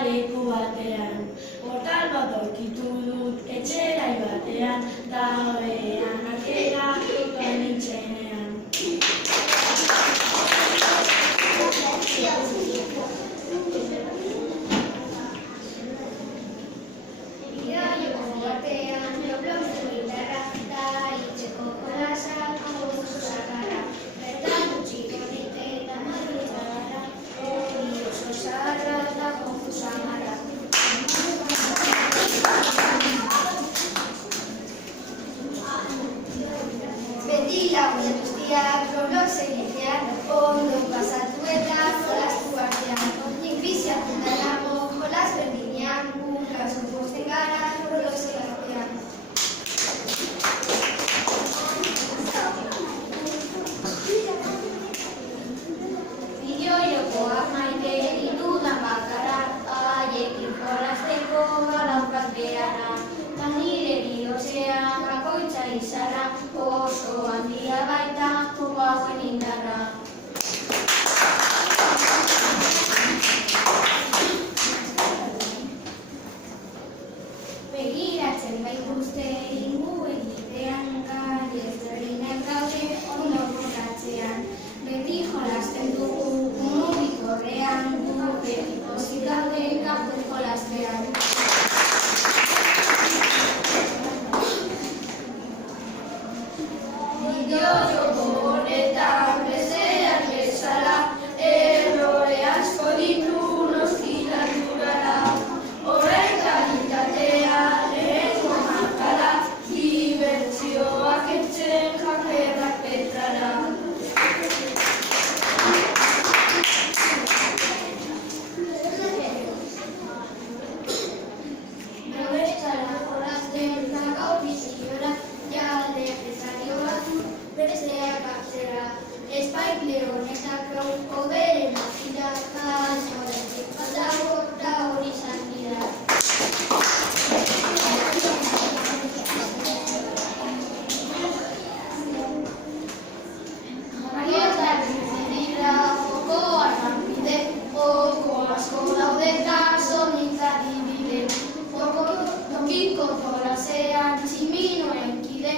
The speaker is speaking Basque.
Leku batean, portal bat aurkitu dut etxerai batean, dagoean atera duten nintzenean. Iraioko batean, joblonzu gitarra, da itxeko jolasak, oso sakarra, bertan gutxi bonite eta madrutzarra, hori oso zaharra eta konfusa marra. Beti lagun guztiak robloxen egitean, ondo pasatu eta jolastu artean. Nik biziatzen da nago, jolas berdinean, kasu posten gara, robloxen artean. Bideojokoak maite ditudan bakarra, haiekin jolasteko badaukat beharra. Ta nire bihotzea bakoitza izarra, oso handia baita joko hauen indarra. Begiratzen baituzte ingu egitean, gai ezberdinak daude ondo jokatzean. Beti jolasten dugu mugikorrean, gu beti pozik gaude kanpo jolastean. Bideojoko honetan bezeak bezala, errore asko ditu noski naturala. Horren kalitatea lehenko markala, dibertsioak etxen jakerrak petrara. Nobestara jolazten gaur biziora, jalde ezarioa berezeak hartzera. Spike Leonetak gaurko bere mazira, kanzoretik badago da hori izan dira. Mariotak bizi dira, jokoa lanbide, joko asko daude eta sonintzak ibide. Tokiko jolasean tximinoen kide,